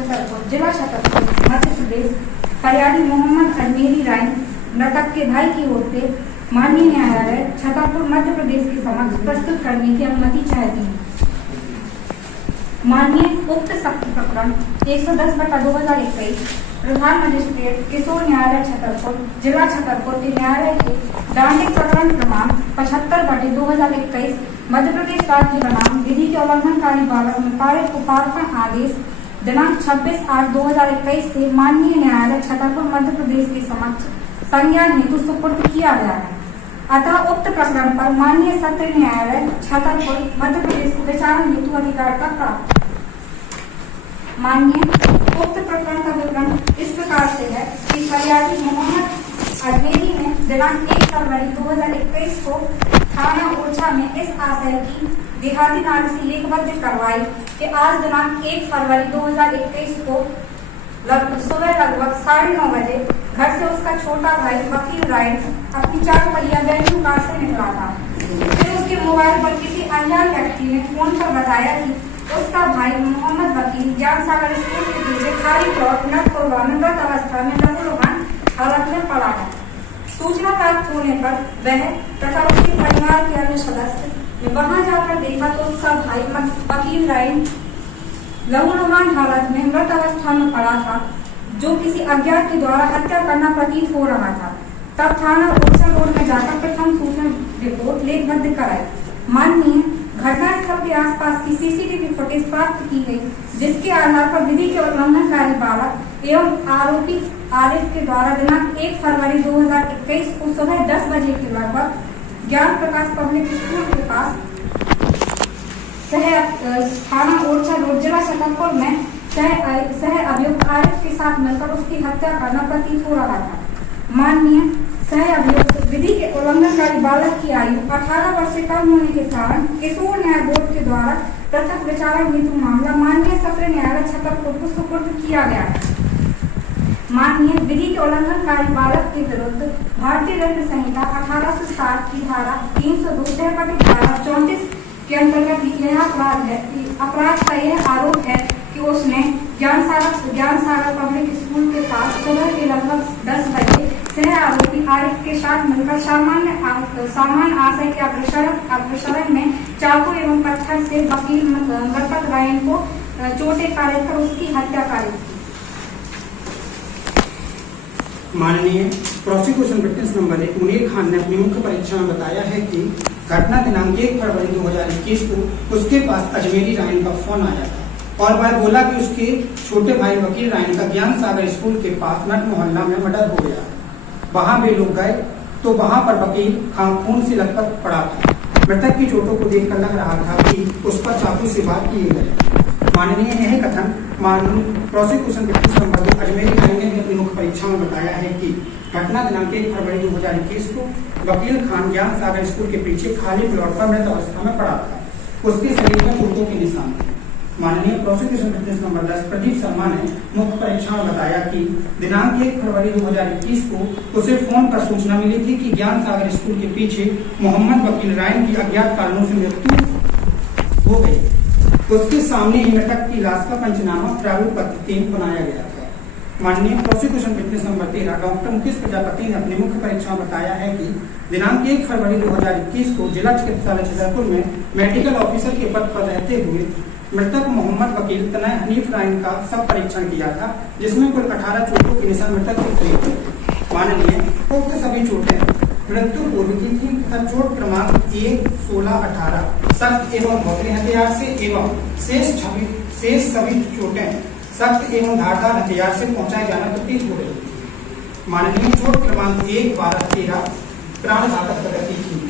छतरपुर, जिला छतरपुर, मध्य प्रदेश, फरियादी मोहम्मद अजमेरी राइन मृतक के भाई की ओर से माननीय न्यायालय छतरपुर मध्य प्रदेश के समक्ष प्रस्तुत करने की अनुमति चाहती है। माननीय उक्त शक्ति प्रकरण 110/2021 प्रधान मजिस्ट्रेट किशोर न्यायालय छतरपुर, जिला छतरपुर के न्यायालय के दंडिक प्रकरण क्रमांक 75/2021 मध्य प्रदेश राज्य बनाम विधि के उल्लंघनकारी बालक में पारित उपार्पण आदेश दिनांक 26/8/2021 से माननीय न्यायालय छतरपुर मध्य प्रदेश के समक्ष संज्ञान हेतु सुपुर्द किया गया है। अतः उक्त प्रकरण पर माननीय सत्र न्यायालय छतरपुर मध्य प्रदेश को विचारण हेतु अधिकार का प्राप्त। माननीय उक्त प्रकरण का विवरण इस प्रकार से है कि फरियादी मोहम्मद अजमेरी ने दिनांक 1 फरवरी 2021 को थाना ओरछा में इस आशय की देहाती नारी से लेखबद्ध करवाई कि आज दिनांक 1 फरवरी 2021 को सुबह लगभग 9:30 बजे घर से उसका छोटा भाई वकील राइन अपनी 4 पहिया वैल्यू कार से निकला था। फिर उसके मोबाइल पर किसी अनजान व्यक्ति ने फोन पर बताया कि उसका भाई मोहम्मद वकील ज्ञान सागर स्कूल के पीछे खाली प्लॉट नटपुरवा में मृत अवस्था में लहूलुहान हालत में पड़ा है। सूचना प्राप्त होने पर वह तथा उसके परिवार के अन्य सदस्य ने वहां जाकर देखा तो उसका भाई वकील राइन लहूलुहान हालत में मृत अवस्था में पड़ा था, जो किसी अज्ञात के द्वारा हत्या करना प्रतीत हो रहा था। तब थाना ओरछा रोड में जाकर प्रथम सूचना रिपोर्ट लेखबद्ध कराई। माननीय घटनास्थल के आसपास की सीसीटीवी फुटेज प्राप्त की गई, जिसके आधार पर विधि के उल्लंघनकारी बालक एवं आरोपी आरिफ के द्वारा दिनांक 1 फरवरी 2021 को सुबह 10 बजे के लगभग ज्ञान प्रकाश पब्लिक स्कूल के पास थाना ओरछा रोड, जिला छतरपुर में सह अभियुक्त आरिफ के साथ मिलकर उसकी हत्या करना प्रतीत हो रहा था। माननीय सह अभियुक्त विधि के उल्लंघनकारी बालक की आयु 18 वर्ष से कम होने के कारण किशोर न्याय बोर्ड के द्वारा पृथक विचारण हेतु मामला माननीय सत्र न्यायालय छतरपुर को सुपुर्द किया गया है। माननीय विधि के उल्लंघनकारी बालक के विरुद्ध भारतीय दंड संहिता 1860 की धारा 302 धारा 34 के अंतर्गत यह अपराध का यह आरोप है कि उसने ज्ञान सागर पब्लिक स्कूल के पास सुबह के लगभग 10 बजे सह आरोपी आरिफ के साथ मिलकर सामान्य आशय के अग्रसरण में चाकू एवं पत्थर से वकील मृतक राइन को चोटें काटकर उसकी हत्या करी। माननीय prosecution witness number 1 Munir Khan ने अपनी मुख्य परीक्षा में बताया है कि घटना दिनांक 1 फरवरी 2021 को उसके पास अजमेरी राइन का फोन आया था और वह बोला कि उसके छोटे भाई वकील राइन का ज्ञान सागर स्कूल के पास नट मोहल्ला में मर्डर हो गया। वहां वे लोग गए तो वहां पर वकील खां खून से लटक पड़ा था। मृतक की चोटों को देखकर लग रहा था कि उस पर चाकू से वार किए गए। माननीय यह कथन माननीय प्रोसिक्यूशन विटनेस नंबर 2 अजमेरी राइन ने अपनी मुख्य परीक्षा में बताया है कि घटना दिनांक 1 फरवरी 2021 को वकील खान ज्ञान सागर स्कूल के पीछे खाली प्लॉट पर मृत अवस्था में पड़ा था। उसके शरीर में चोटों के निशान थे। माननीय prosecution witness number 10 Pradeep Sharma ने मुख्य परीक्षा में बताया कि दिनांक 1 फरवरी 2021 को उसे फोन पर सूचना मिली थी कि ज्ञान सागर स्कूल के पीछे मोहम्मद वकील राइन की अज्ञात कारणों से मृत्यु हो गई। उसके सामने ही मृतक की लाश का पंचनामा प्रारूप पत्र 3 बनाया गया था। माननीय prosecution witness number 13 doctor Mukesh Prajapati ने अपनी मुख्य परीक्षा में बताया है कि दिनांक 1 फरवरी 2021 को जिला चिकित्सालय छतरपुर में मेडिकल ऑफिसर के पद पर रहते हुए मृतक मोहम्मद वकील तनय हनीफ राइन का सब परीक्षण किया था, जिसमें कुल 18 चोटों के निशान मृतक के शरीर थे। माननीय उक्त सभी चोटें मृत्यु पूर्व की थी तथा चोट क्रमांक 1, 16, 18 सख्त एवं भौतिक हथियार से एवं शेष सभी चोटें सख्त एवं धारदार हथियार से पहुंचाए जाना प्रतीत हो रही थी। माननीय चोट क्रमांक 1, 12, 13 प्राणघातक प्रकृति की थी।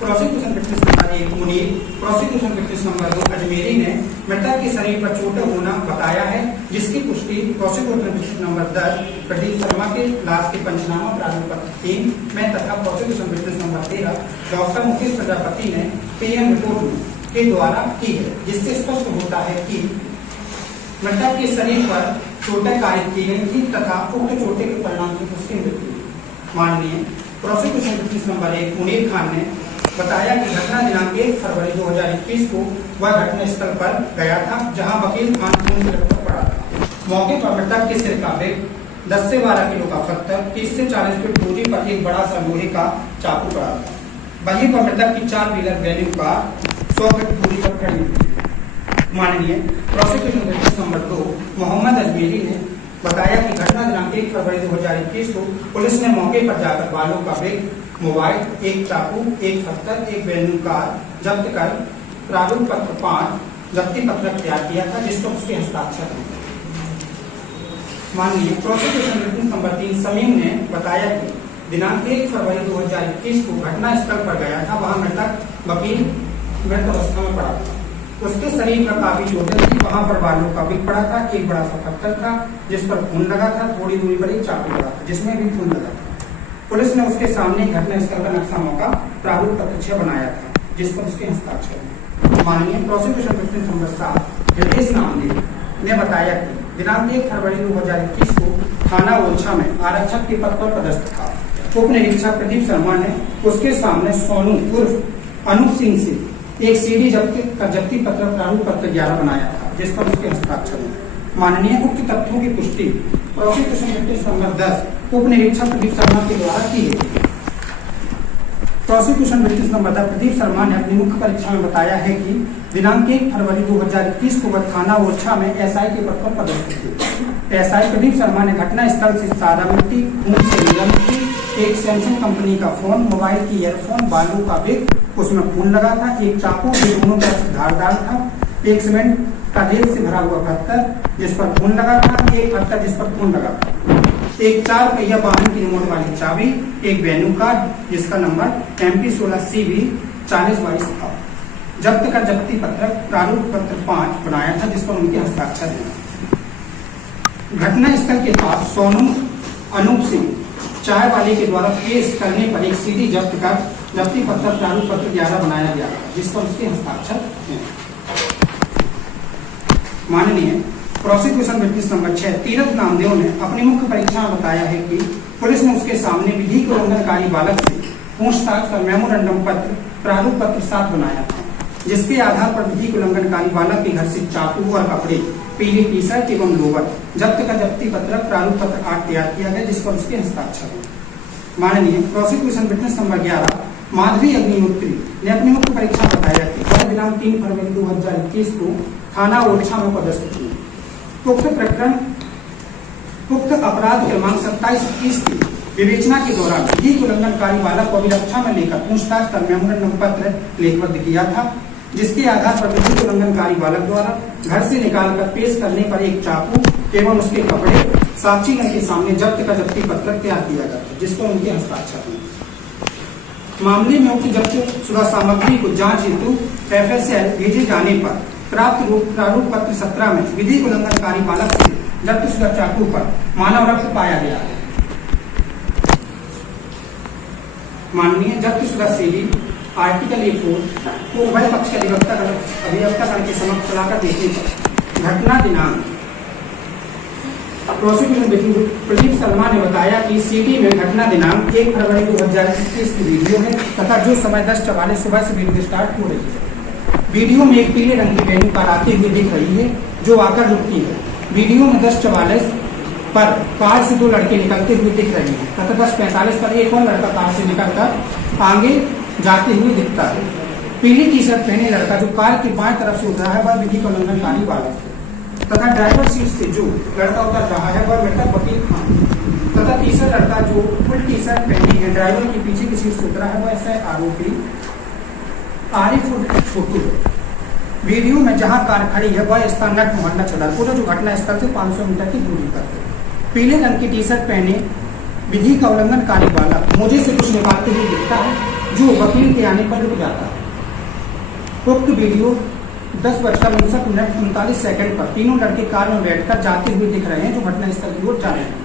Prosecution witness number 1 Munir, prosecution witness number 2 Ajmeri ने मृतक के शरीर पर चोटें होना बताया है, जिसकी पुष्टि prosecution witness number 10 Pradeep Sharma के लाश के पंचनामा प्रारूप पत्र 3 में तथा prosecution witness number 13 doctor Mukesh Prajapati ने पीएम रिपोर्ट के द्वारा की है, जिससे स्पष्ट होता है कि मृतक के शरीर पर चोटें कारित की गई थी तथा उक्त चोटें के परिणाम से उसकी मृत्यु। माननीय prosecution witness number 1 Munir Khan ने बताया कि घटना दिनांक 1 फरवरी 2021 को वह घटनास्थल पर गया था, जहां वकील खान खून से लटक पड़ा था। मौके पर मृतक के सिर का वेग 10 से 12 किलो का पत्थर 30 से 40 फीट दूरी पर एक बड़ा सा लोहे का चाकू पड़ा था। वहीं पर मृतक की 4 व्हीलर वैल्यू कार 100 फीट दूरी पर खड़ी हुई। माननीय prosecution witness number 2 Mohammed Ajmeri ने बताया कि घटना दिनांक 1 फरवरी 2021 को पुलिस ने मौके पर जाकर बालों का बैग, मोबाइल, एक चाकू, एक पत्थर, एक वैल्यू कार जब्त कर प्रारूप पत्र 5 जब्ती पत्र तैयार किया था, जिस पर उसके हस्ताक्षर हैं। माननीय प्रोसिक्यूशन विटनेस नंबर 3 समीम ने बताया कि दिनांक 1 फरवरी 2021 को घटना स्थल पर गया था। वहां मृतक वकील मृत अवस्था में पड़ा था। उसके शरीर पर काफी चोटें थी। वहां पर बालों का बिल पड़ा था, एक बड़ा सा पत्थर था जिस पर खून लगा था, थोड़ी दूरी पर एक चाकू लगा था जिसमें भी खून लगा था। पुलिस ने उसके सामने घटना स्थल का नक्शा मौका प्रारूप पत्र 6 बनाया था, जिस पर उसके हस्ताक्षर हैं। माननीय प्रोसिक्यूशन विटनेस नंबर 7 हृदय नामदेव ने बताया कि दिनांक 1 फरवरी 2021 को थाना ओरछा में आरक्षक के पद पर पदस्थ था। उप निरीक्षक प्रदीप शर्मा ने उसके सामने सोनू उर्फ अनूप सिंह से एक सीडी जब्ती पत्र प्रारूप पत्र 11 बनाया था, जिस पर उसके हस्ताक्षर हैं। माननीय उक्त तथ्यों की पुष्टि प्रोसिक्यूशन विटनेस नंबर 10 उप निरीक्षक प्रदीप शर्मा के द्वारा की गई। Prosecution witness number 10 Pradeep Sharma ने अपनी मुख्य परीक्षा में बताया है कि दिनांक 1 फरवरी 2021 को वह थाना ओरछा में एसआई के पद पर पदस्थ थे। एसआई प्रदीप शर्मा ने घटना स्थल से सादा मिट्टी, खून से नीला मिट्टी, एक सैमसंग कंपनी का फोन, मोबाइल की ईयरफोन, बालू का बैग, उसमें खून लगा था, एक चाकू जो दोनों तरफ से धारदार था, एक सीमेंट का रेत से भरा हुआ पत्थर जिस पर खून लगा था, एक पत्थर जिस पर खून लगा था, एक 4 पहिया वाहन की रिमोट वाली चाबी, एक वेन्यू कार्ड जिसका नंबर MP16CB 4022 था। जब्त का जब्ती पत्र प्रारूप पत्र 5 बनाया था, जिस पर उनके हस्ताक्षर हैं। घटना स्थल के पास सोनू अनूप सिंह चाय वाले के द्वारा पेश करने पर एक सीडी जब्त कर जब्ती पत्र प्रारूप पत्र 11 बनाया गया, जिस पर उसके हस्ताक्षर हैं। माननीय prosecution witness number 6 Tirath Namdev ने अपनी मुख्य परीक्षा में बताया है कि पुलिस ने उसके सामने विधि के उल्लंघनकारी बालक से पूछताछ कर मेमोरेंडम पत्र प्रारूप पत्र 7 बनाया था, जिसके आधार पर विधि के उल्लंघनकारी बालक के घर से चाकू और कपड़े, पीली टी शर्ट एवं लोवर जब्त का जब्ती पत्र प्रारूप पत्र 8 तैयार किया गया, जिस पर उसके हस्ताक्षर हैं। माननीय prosecution witness number 11 Madhavi Agnihotri ने अपनी मुख्य परीक्षा में बताया कि वह दिनांक 3 फरवरी 2021 को थाना ओरछा में पदस्थ थी। उक्त प्रकरण उक्त अपराध क्रमांक 27-21 की विवेचना के दौरान विधि के उल्लंघनकारी बालक को अभिरक्षा में लेकर पूछताछ कर मेमोरेंडम पत्र लेखबद्ध किया था, जिसके आधार पर विधि के उल्लंघनकारी बालक द्वारा घर से निकालकर पेश करने पर एक चाकू एवं उसके कपड़े साक्षीगण के सामने जब्त का जब्ती पत्र तैयार किया गया था, जिस पर उनके हस्ताक्षर हैं। मामले में उक्त जब्त शुदा सामग्री को जांच हेतु FSL भेजे जाने पर प्राप्त प्रारूप पत्र 17 में विधि के उल्लंघनकारी बालक से जब्त शुदा चाकू पर मानव रक्त पाया गया है। माननीय जब्त शुदा सीडी आर्टिकल A4 को उभय पक्ष के अभिवक्तागण के समक्ष चलाकर देखने पर घटना दिनांक प्रोसिक्यूशन प्रदीप शर्मा ने बताया कि सीडी में घटना दिनांक 1 फरवरी 2021 की वीडियो है तथा जो समय 10:44 सुबह से वीडियो स्टार्ट हो रही है। वीडियो में एक पीले रंग की वैन कार आती हुई दिख रही है, जो आकर रुकती है। वीडियो में 10:44 पर कार से 2 लड़के निकलते हुए दिख रहे हैं तथा 10:45 पर एक और लड़का कार से निकलकर आगे जाते हुए दिखता है। पीली टी शर्ट पहने लड़का जो कार के बाएं तरफ से उतरा है वह विधि का उल्लंघनकारी बालक है तथा ड्राइवर सीट से जो लड़का उतर रहा है वह मृतक वकील खान तथा तीसरा लड़का जो फुल टी शर्ट पहनी है ड्राइवर के पीछे की सीट से उतरा है वह सह आरोपी आरिफ छोटू है। वीडियो में जहां कार खड़ी है वह स्थान नट मोहल्ला चलरपुर जो घटना स्थल से 500 मीटर की दूरी पर है। पीले रंग की टी शर्ट पहने विधि का उल्लंघनकारी बालक मुझे से कुछ निकालते हुए दिखता है, जो वकील के आने पर रुक जाता है। उक्त वीडियो 10:59 पर तीनों लड़के कार में बैठकर जाते हुए दिख रहे हैं, जो घटना स्थल की ओर जा रहे हैं।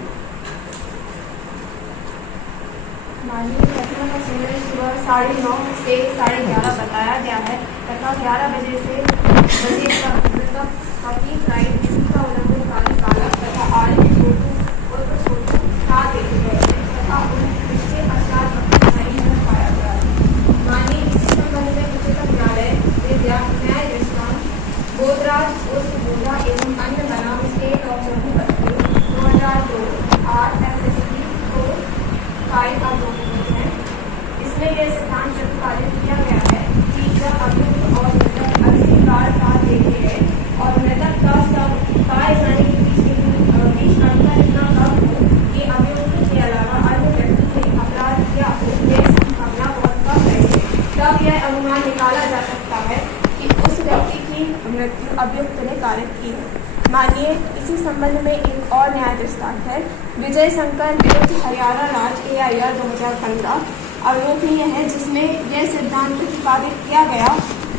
घटना का समय सुबह 9:30 से 11:30 बताया गया है तथा 11 बजे का मृतक हकीम नाइट का उल्लंघनकारी बालक तथा आरिफ छोटू और छोटू साथ देखे गए तथा उसके पश्चात सही में पाया गया। माननीय इसी संबंध में उच्चतम न्यायालय विद्या न्याय दृष्टांत गोदराज उर्फ गोदा एवं अन्य बनाम स्टेट ऑफ जम्मू मानिए इसी संबंध में एक और न्याय दृष्टांत है। विजय शंकर विरुद्ध हरियाणा राज्य AIR 2015 अवलोकनीय है, जिसमें यह सिद्धांत प्रतिपादित किया गया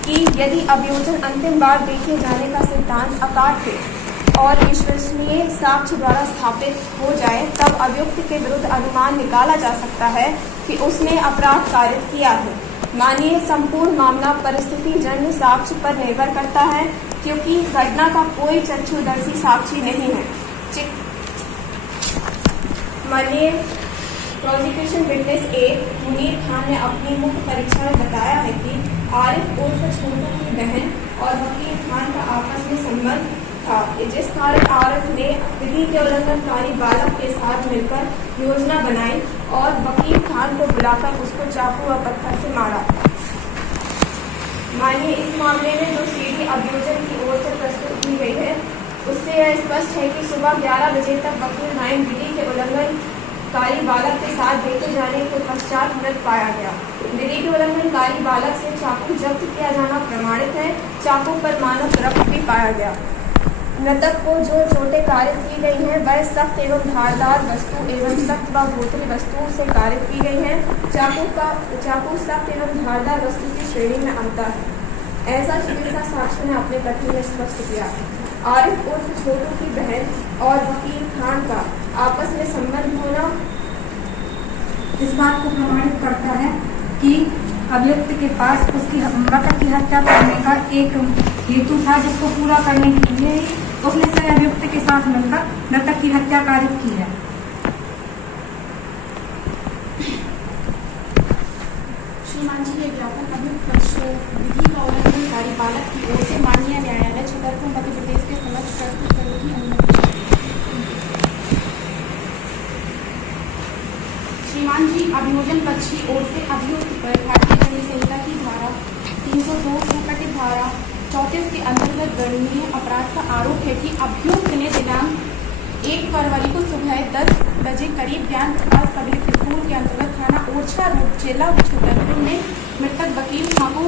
कि यदि अभियोजन अंतिम बार देखे जाने का सिद्धांत अकाट्य और विश्वसनीय साक्ष्य द्वारा स्थापित हो जाए, तब अभियुक्त के विरुद्ध अनुमान निकाला जा सकता है कि उसने अपराध कारित किया है। मानिए संपूर्ण मामला परिस्थिति जन्य साक्ष्य पर निर्भर करता है, क्योंकि घटना का कोई चक्षुदर्शी साक्षी नहीं है। मानिए प्रोसिक्यूशन विटनेस 1 मुनीर खान ने अपनी मुख्य परीक्षा में बताया है कि आरिफ उर्फ छोटू की बहन और वकील खान का आपस में संबंध था, जिस कारण आरिफ ने विधि के उल्लंघनकारी बालक के साथ मिलकर योजना बनाई और वकील खान को बुलाकर उसको चाकू और पत्थर से मारा। मानिए इस मामले में जो सीडी अभियोजन की ओर से प्रस्तुत की गई है, उससे यह स्पष्ट है कि सुबह 11 बजे तक वकील नाइन विधि के उल्लंघनकारी बालक के साथ देखे जाने के पश्चात मृत पाया गया। विधि के उल्लंघनकारी बालक से चाकू जब्त किया जाना प्रमाणित है। चाकू पर मानव रक्त भी पाया गया। मृतक को जो चोटें कारित की गई हैं, वह सख्त एवं धारदार वस्तु एवं सख्त व भोतरी वस्तुओं से कारित की गई हैं। चाकू सख्त एवं धारदार वस्तु की श्रेणी में आता है, ऐसा चिकित्सा साक्ष्य ने अपने कथन में स्पष्ट किया। आरिफ उर्फ छोटू की बहन और वकील खान का आपस में संबंध होना इस बात को प्रमाणित करता है कि अभियुक्त के पास उसकी मृतक की हत्या करने का एक हेतु था, जिसको पूरा करने के लिए उसने स्वयं अभियुक्त के साथ मिलकर मृतक की हत्या कारित की है। श्रीमान जी, ये ज्ञापन अभियुक्त पक्ष विधि का उल्लंघनकारी बालक की ओर से माननीय न्यायालय छतरपुर मध्य प्रदेश के समक्ष प्रस्तुत करने की अनुमति। श्रीमान जी, अभियोजन पक्ष की ओर से अभियुक्त पर भारतीय दंड संहिता की धारा 302 संकटित धारा 34 के अंतर्गत गणनीय अपराध का आरोप है कि अभियुक्त ने दिनांक 1 फरवरी को सुबह 10 बजे करीब ज्ञान प्रकाश पब्लिक स्कूल के अंतर्गत थाना ओरछा रोड जिला छतरपुर में मृतक वकील खां को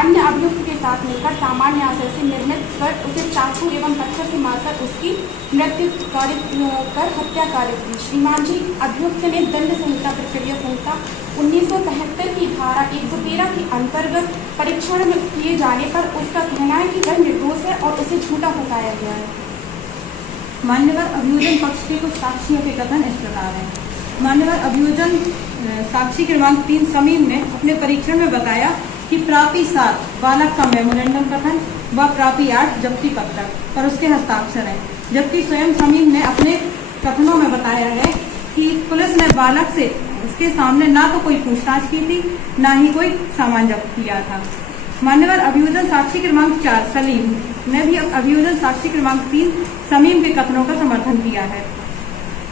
अन्य अभियुक्त के साथ मिलकर सामान्य आशय से निर्मित कर उसे चाकू एवं पत्थर से मारकर उसकी मृत्यु कर हत्या कारित की। श्रीमान जी, अभियुक्त ने दंड संहिता प्रक्रिया संहिता 1973 की धारा 113 के अंतर्गत परीक्षण में किए जाने पर उसका कहना है कि वह निर्दोष है और उसे झूठा फंसाया गया है। मान्यवर अभियोजन पक्ष के कुछ साक्षियों के कथन इस प्रकार हैं। मान्यवर अभियोजन साक्षी क्रमांक 3 समीम ने अपने परीक्षण में बताया कि प्रापी 7 बालक का मेमोरेंडम कथन व प्रापी 8 जब्ती पत्रक पर उसके हस्ताक्षर हैं, जबकि स्वयं समीम ने अपने कथनों में बताया है कि पुलिस ने बालक से इसके सामने ना तो कोई पूछताछ की थी, ना ही कोई सामान जब्त किया था। मान्यवर अभियोजन साक्षी क्रमांक 4 सलीम ने भी अभियोजन साक्षी क्रमांक 3 समीम के कथनों का समर्थन किया है।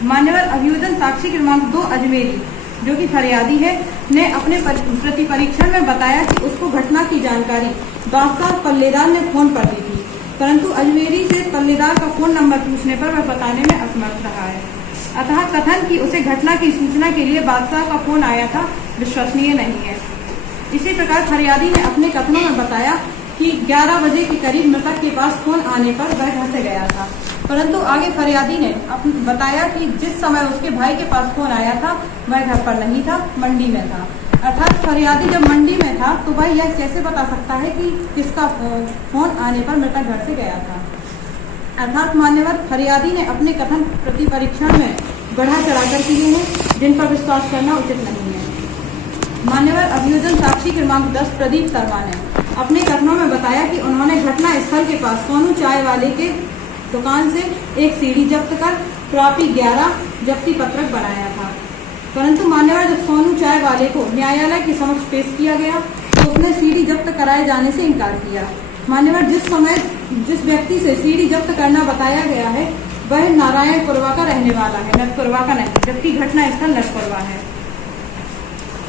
मान्यवर अभियोजन साक्षी क्रमांक 2 अजमेरी, जो कि फरियादी है, ने अपने प्रति परीक्षण में बताया कि उसको घटना की जानकारी बादशाह पल्लेदार ने फोन पर दी थी, परंतु अजमेरी से पल्लेदार का फोन नंबर पूछने पर वह बताने में असमर्थ रहा है। अतः कथन कि उसे घटना की सूचना के लिए बादशाह का फोन आया था विश्वसनीय नहीं है। इसी प्रकार फरियादी ने अपने कथनों में बताया कि 11 बजे के करीब मृतक के पास फोन आने पर वह घर से गया था, परंतु आगे फरियादी ने बताया कि जिस समय उसके भाई के पास फोन आया था वह घर पर नहीं था, मंडी में था। अर्थात फरियादी जब मंडी में था तो वह यह कैसे बता सकता है कि किसका फोन आने पर मृतक घर से गया था। अर्थात मान्यवर फरियादी ने अपने कथन प्रति परीक्षण में बढ़ा चढ़ाकर किए हैं, जिन पर विश्वास करना उचित नहीं है। मान्यवर अभियोजन साक्षी क्रमांक 10 प्रदीप शर्मा ने अपने कथनों में बताया कि उन्होंने घटना स्थल के पास सोनू चाय वाले के दुकान से एक सीडी जब्त कर प्रापी 11 जब्ती पत्रक बनाया था, परंतु मान्यवर जब सोनू चाय वाले को न्यायालय के समक्ष पेश किया गया तो उसने सीडी जब्त कराए जाने से इनकार किया। मान्यवर जिस व्यक्ति से सीडी जब्त करना बताया गया है वह नारायणपुरवा का रहने वाला है, नटपुरवा का नहीं, जबकि घटना स्थल नटपुरवा है।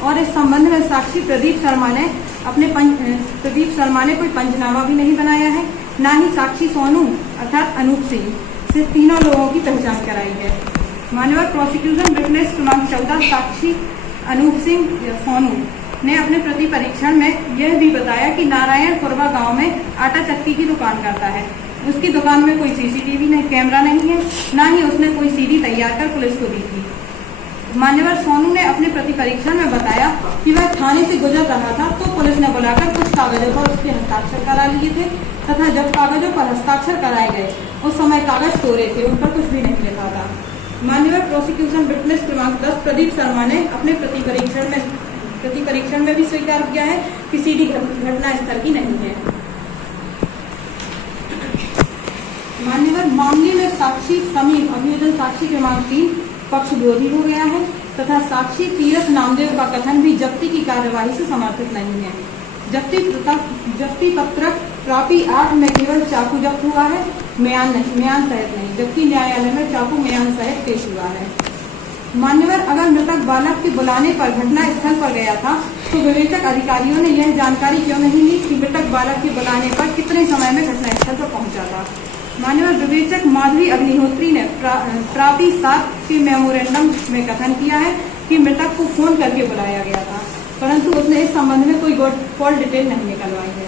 और इस संबंध में साक्षी प्रदीप शर्मा ने कोई पंचनामा भी नहीं बनाया है, ना ही साक्षी सोनू अर्थात अनूप सिंह से तीनों लोगों की पहचान कराई है। मान्यवर प्रोसिक्यूशन विटनेस क्रमांक 14 साक्षी अनूप सिंह सोनू ने अपने प्रति परीक्षण में यह भी बताया कि नारायणपुरवा गांव में आटा चक्की की दुकान करता है, उसकी दुकान में कोई सीसीटीवी नहीं, कैमरा नहीं है, ना ही उसने कोई सीडी तैयार कर पुलिस को दी थी। मान्यवर सोनू ने अपने प्रति परीक्षण में बताया कि वह थाने से गुजर रहा था तो पुलिस ने बुलाकर कुछ कागजों पर उसके हस्ताक्षर करा लिए थे तथा जब कागजों पर हस्ताक्षर कराए गए उस समय कागज तोड़े थे, उन पर कुछ भी नहीं लिखा था। मान्यवर प्रोसिक्यूशन विटनेस क्रमांक 10 प्रदीप शर्मा ने अपने प्रति परीक्षण में भी स्वीकार किया है कि सीडी घटना स्थल की नहीं है। मान्यवर मामले में साक्षी समीप अभियोजन साक्षी क्रमांक 3 पक्ष विरोधी हो गया है तथा साक्षी तीरथ नामदेव का कथन भी जब्ती की कार्यवाही से समर्थित नहीं है। जब्ती पत्रक प्रापी 8 में केवल चाकू जब्त हुआ है, म्यान सहित नहीं, जबकि न्यायालय में चाकू म्यान सहित पेश हुआ है। मान्यवर अगर मृतक बालक के बुलाने पर घटना स्थल पर गया था तो विवेचक अधिकारियों ने यह जानकारी क्यों नहीं ली कि मृतक बालक के बुलाने पर कितने समय में घटना स्थल पर पहुंचा था। मान्यवर विवेचक माधवी अग्निहोत्री ने प्रापी 7 के मेमोरेंडम में कथन किया है कि मृतक को फोन करके बुलाया गया था, परंतु उसने इस संबंध में कोई कॉल डिटेल नहीं निकलवाई है।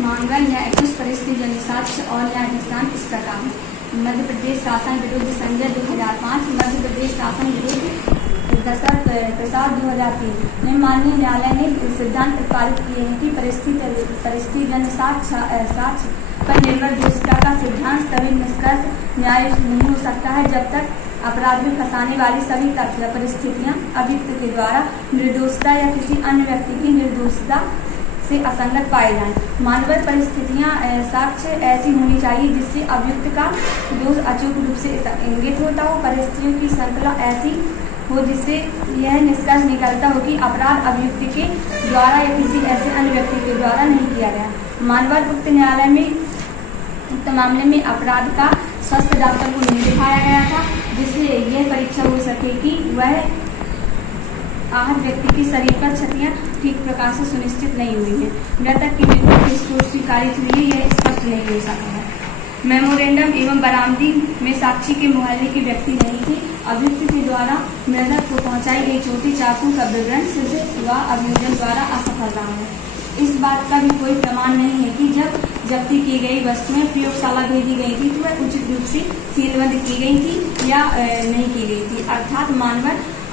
मानव न्यायाधीश परिस्थिति जनसाक्ष्य और न्याय दृष्टांत इस प्रकार है। मध्य प्रदेश शासन विरुद्ध संजय 2005, मध्य प्रदेश शासन विरुद्ध प्रसाद 2003 में माननीय न्यायालय ने सिद्धांत प्रतिपादित किए हैं कि परिस्थिति साक्ष्य पर निर्भर दोषिता का सिद्धांत तभी निष्कर्ष न्याय नहीं हो सकता है जब तक अपराध में फंसाने वाली सभी तथ्य या परिस्थितियां अभियुक्त के द्वारा निर्दोषता या किसी अन्य व्यक्ति की निर्दोषता से असंगत पाए जाएं। मानवीय परिस्थितियां साक्ष्य ऐसी होनी चाहिए जिससे अभियुक्त का दोष अचूक रूप से इंगित होता हो। परिस्थितियों की श्रृंखला ऐसी हो जिससे यह निष्कर्ष निकलता हो कि अपराध अभियुक्त के द्वारा या किसी ऐसे अन्य व्यक्ति के द्वारा नहीं किया गया। मानव उक्त न्यायालय में उक्त मामले में अपराध का स्वस्थ डॉक्टर को नहीं दिखाया गया था, जिससे यह परीक्षा हो सके कि वह आहत व्यक्ति के शरीर पर क्षतियां ठीक प्रकार से सुनिश्चित नहीं हुई है। मृतक की मृत्यु किस स्वीकारित हुई है यह स्पष्ट नहीं हो सका है। मेमोरेंडम एवं बरामदी में साक्षी के मोहल्ले की व्यक्ति नहीं थी। अभियुक्त के द्वारा मृतक को पहुंचाई गई चोटी चाकू का विवरण सिद्ध व अभियोजन द्वारा असफल रहा है। इस बात का भी कोई प्रमाण नहीं है कि जब जब्ती की गई वस्तुएं प्रयोगशाला भेजी गई थी तो वह उचित रूप से सीलबंद की गई थी या नहीं की गई थी। अर्थात मानव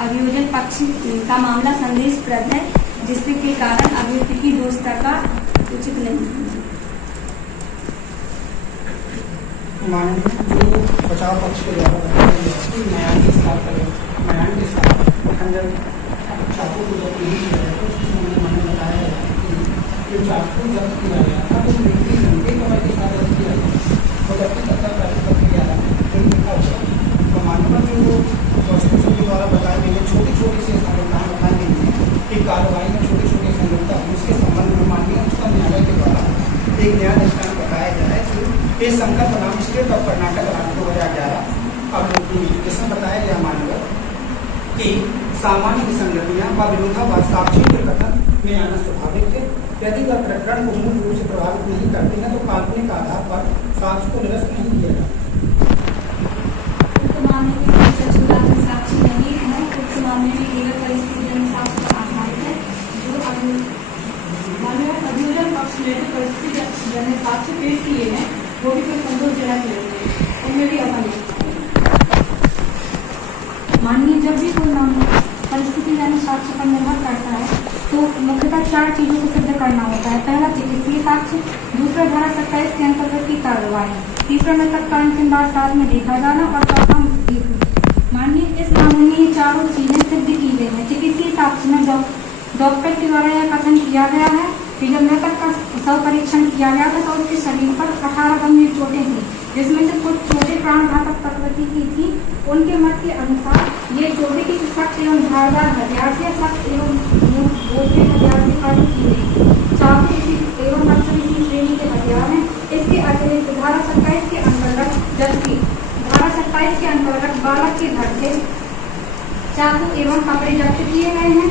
अभियोजन पक्ष का मामला संदेशप्रद है, जिसके कारण अभियुक्त की दोषता का उचित नहीं है। माननीय जो बचाव पक्ष के द्वारा न्यायाधीश न्यायालय के साथ खंडन चाकू को जब नहीं किया गया तो उसके संबंध में मैंने बताया है कि जो चाकू जब्त किया गया था वो मृत्यु घंटे कमर के साथ जब्त किया गया और जबकि तब तक प्राप्त किया था कहीं लिखा हुआ। तो मानव में वो प्रोसिक्यूशन के द्वारा बताई गई है छोटी छोटी सी संगठनाएं बताई गई हैं कि कार्रवाई में छोटी छोटी संगठता उसके संबंध में माननीय उच्चतम न्यायालय के द्वारा एक न्याय दृष्टांत बताया गया है कि इस संकट का नाम स्टेट ऑफ कर्नाटक एक्ट 2011 अब इसमें बताया गया मानव कि सामान्य विसंगतियां व विरोधाभास साक्षी के कथन में आना स्वाभाविक है। यदि वह प्रकरण को मूल रूप से प्रभावित नहीं करते हैं तो काल्पनिक आधार पर साक्ष्य को निरस्त नहीं किया जाता। साक्षी नहीं है, उक्त मामले में केवल परिस्थिति जनसाक्ष्य पर आधारित है जो अभियोजन पक्ष ने जो परिस्थिति जनसाक्ष्य पेश किए हैं वो भी कोई संतोषजनक नहीं है, उनमें भी असंगत। माननीय जब भी कोई मामला परिस्थिति साक्ष्य पर निर्भर करता है तो मुख्यतः 4 चीजों को सिद्ध करना होता है। पहला चिकित्सीय साक्ष्य, दूसरा धारा 27 के अंतर्गत की कार्रवाई, तीसरा में तत्काल के बाद साथ में देखा जाना और चौथा मृत्यु। माननीय इस मामले में ये चारों चीजें सिद्ध की गई है। चिकित्सीय साक्ष्य में डॉक्टर के द्वारा यह कथन किया गया है कि जब मृतक का शव परीक्षण किया गया था तो उसके शरीर पर 18 गंभीर चोटें थी, जिसमें से कुछ चोटें प्राणघातक प्रकृति की थी। उनके मत के अनुसार ये चोटें किसी सख्त एवं धारदार हथियार से सख्त एवं बोझिल हथियार से काटी की गई। चाकू एवं नक्सल इसी श्रेणी के हथियार हैं। इसके अतिरिक्त धारा 27 के अंतर्गत जबकि धारा 27 के अंतर्गत बालक के घर से चाकू एवं कपड़े जब्त किए गए हैं।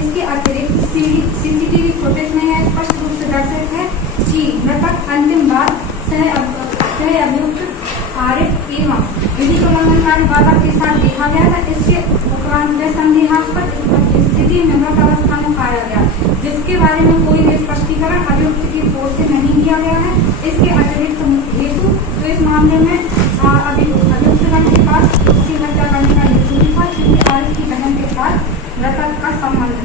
इसके अतिरिक्त सीसीटीवी फुटेज में यह स्पष्ट रूप से दर्शित है कि मृतक अंतिम बार सह अभियुक्त आरिफ एवं विधि उल्लंघनकारी बालक के साथ देखा गया था। इसके व संदेहास्पद स्थिति में मृत अवस्था में पाया गया, जिसके बारे में कोई भी स्पष्टीकरण अभियुक्त की ओर से नहीं दिया गया है। इसके अतिरिक्त हेतु तो इस मामले में अभियुक्तगण के पास उसकी हत्या करने का हेतु नहीं था, क्योंकि आरोपी की बहन के साथ मृतक का संबंध